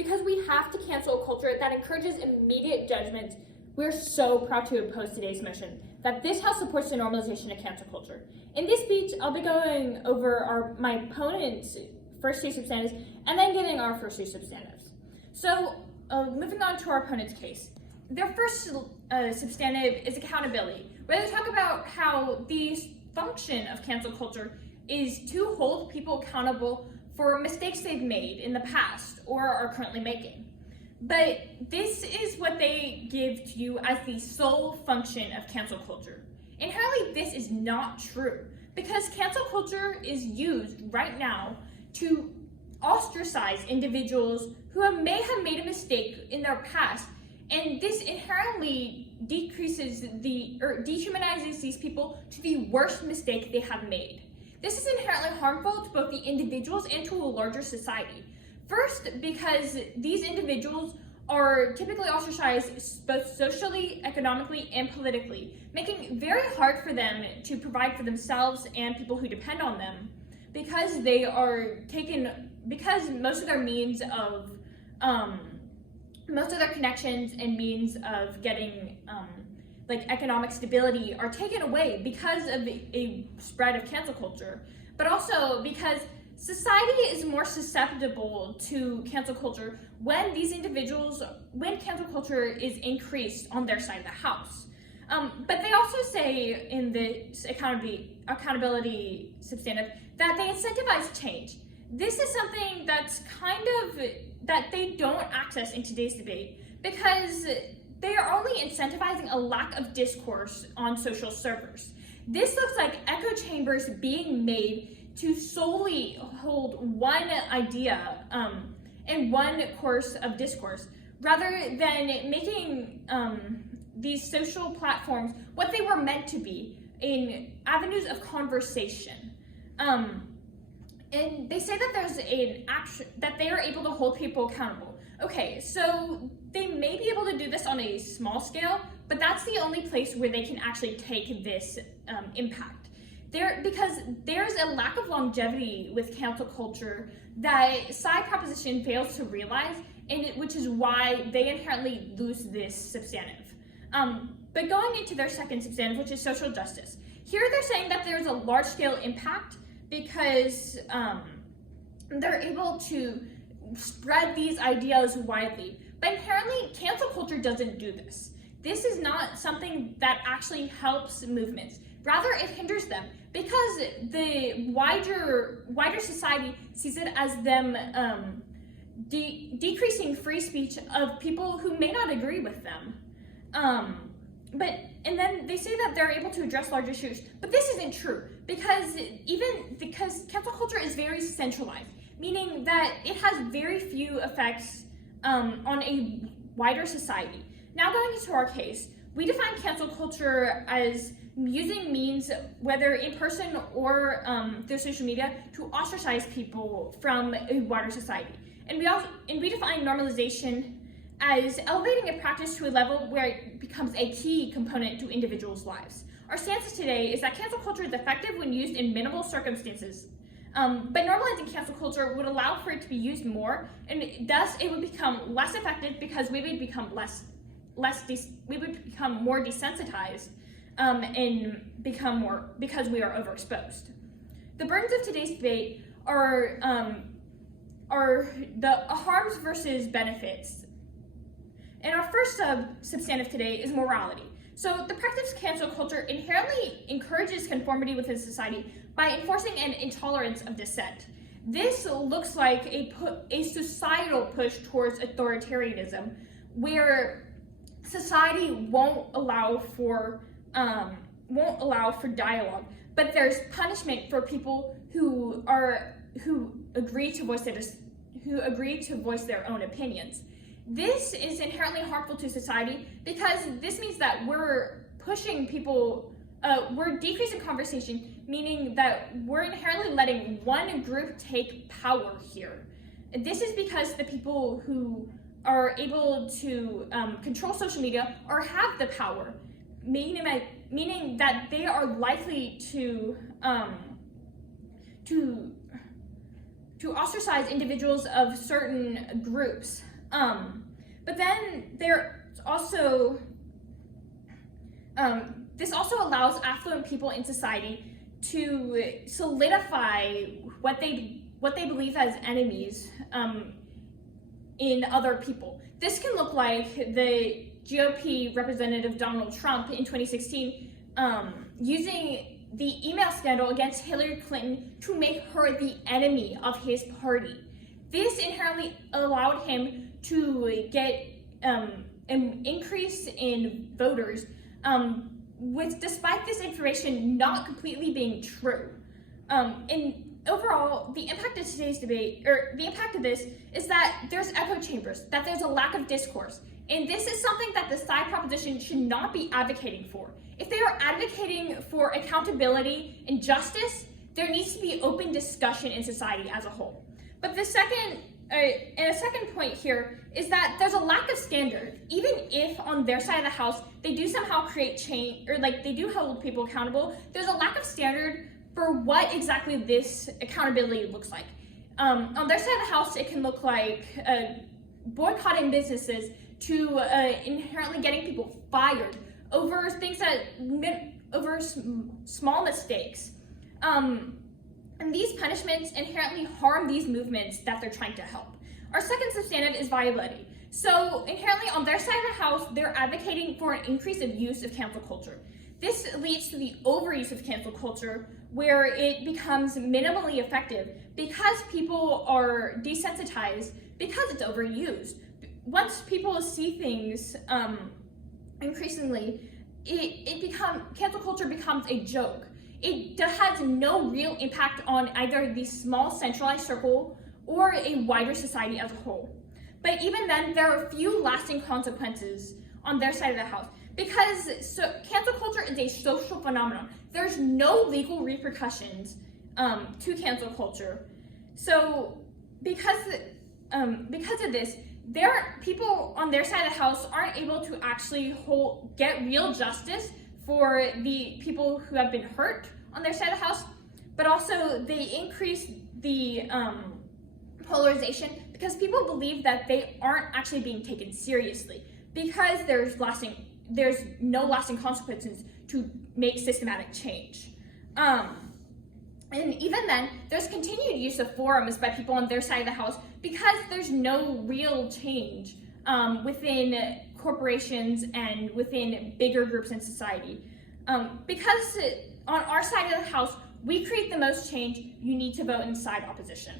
Because we have to cancel a culture that encourages immediate judgments, we're so proud to oppose today's motion that this House supports the normalization of cancel culture. In this speech, I'll be going over my opponent's first two substantives and then giving our first two substantives. So, moving on to our opponent's case. Their first substantive is accountability, where they talk about how the function of cancel culture is to hold people accountable for mistakes they've made in the past or are currently making. But this is what they give to you as the sole function of cancel culture. Inherently, this is not true, because cancel culture is used right now to ostracize individuals who may have made a mistake in their past, and this inherently dehumanizes these people to the worst mistake they have made. This is inherently harmful to both the individuals and to a larger society. First, because these individuals are typically ostracized both socially, economically, and politically, making it very hard for them to provide for themselves and people who depend on them, because most of their means of, most of their connections and means of getting economic stability are taken away because of a spread of cancel culture, but also because society is more susceptible to cancel culture when cancel culture is increased on their side of the house. But they also say in the accountability substantive that they incentivize change. This is something that they don't access in today's debate, because they are only incentivizing a lack of discourse on social servers. This looks like echo chambers being made to solely hold one idea and one course of discourse, rather than making these social platforms what they were meant to be, in avenues of conversation. And they say that that they are able to hold people accountable. Okay, so they may be able to do this on a small scale, but that's the only place where they can actually take this impact. Because there's a lack of longevity with cancel culture that side proposition fails to realize, which is why they inherently lose this substantive. But going into their second substantive, which is social justice, here they're saying that there's a large-scale impact because they're able to spread these ideas widely. But inherently, cancel culture doesn't do this. This is not something that actually helps movements. Rather, it hinders them, because the wider society sees it as them decreasing free speech of people who may not agree with them. And then they say that they're able to address large issues, but this isn't true, because cancel culture is very centralized, meaning that it has very few effects on a wider society. Now, going into our case, we define cancel culture as using means, whether in person or through social media, to ostracize people from a wider society. And we define normalization as elevating a practice to a level where it becomes a key component to individuals' lives. Our stance today is that cancel culture is effective when used in minimal circumstances, but normalizing cancel culture would allow for it to be used more, and thus it would become less effective, because we would become more desensitized and because we are overexposed. The burdens of today's debate are the harms versus benefits. And our first substantive today is morality. So the practice of cancel culture inherently encourages conformity within society by enforcing an intolerance of dissent. This looks like a societal push towards authoritarianism, where society won't allow for dialogue, but there's punishment for people who agree to voice their own opinions. This is inherently harmful to society, because this means that we're pushing people, we're decreasing conversation, meaning that we're inherently letting one group take power here. This is because the people who are able to control social media or have the power, meaning that they are likely to ostracize individuals of certain groups But then there's also, this also allows affluent people in society to solidify what they believe as enemies in other people. This can look like the GOP representative Donald Trump in 2016 using the email scandal against Hillary Clinton to make her the enemy of his party. This inherently allowed him to get an increase in voters, despite this information not completely being true. And overall, the impact of today's debate, or the impact of this, is that there's echo chambers, that there's a lack of discourse. And this is something that the side proposition should not be advocating for. If they are advocating for accountability and justice, there needs to be open discussion in society as a whole. But the second point here is that there's a lack of standard. Even if on their side of the house, they do somehow create change, or like they do hold people accountable, there's a lack of standard for what exactly this accountability looks like. On their side of the house, it can look like boycotting businesses to inherently getting people fired over things over small mistakes. And these punishments inherently harm these movements that they're trying to help. Our second substantive is viability. So inherently on their side of the house, they're advocating for an increase of use of cancel culture. This leads to the overuse of cancel culture, where it becomes minimally effective because people are desensitized because it's overused. Once people see things increasingly, cancel culture becomes a joke. It has no real impact on either the small centralized circle or a wider society as a whole. But even then, there are few lasting consequences on their side of the house, because cancel culture is a social phenomenon. There's no legal repercussions to cancel culture. So because of this, people on their side of the house aren't able to actually get real justice for the people who have been hurt on their side of the house, but also they increase the polarization because people believe that they aren't actually being taken seriously because there's no lasting consequences to make systematic change. And even then, there's continued use of forums by people on their side of the house because there's no real change within corporations and within bigger groups in society. Because on our side of the house, we create the most change, you need to vote in side opposition.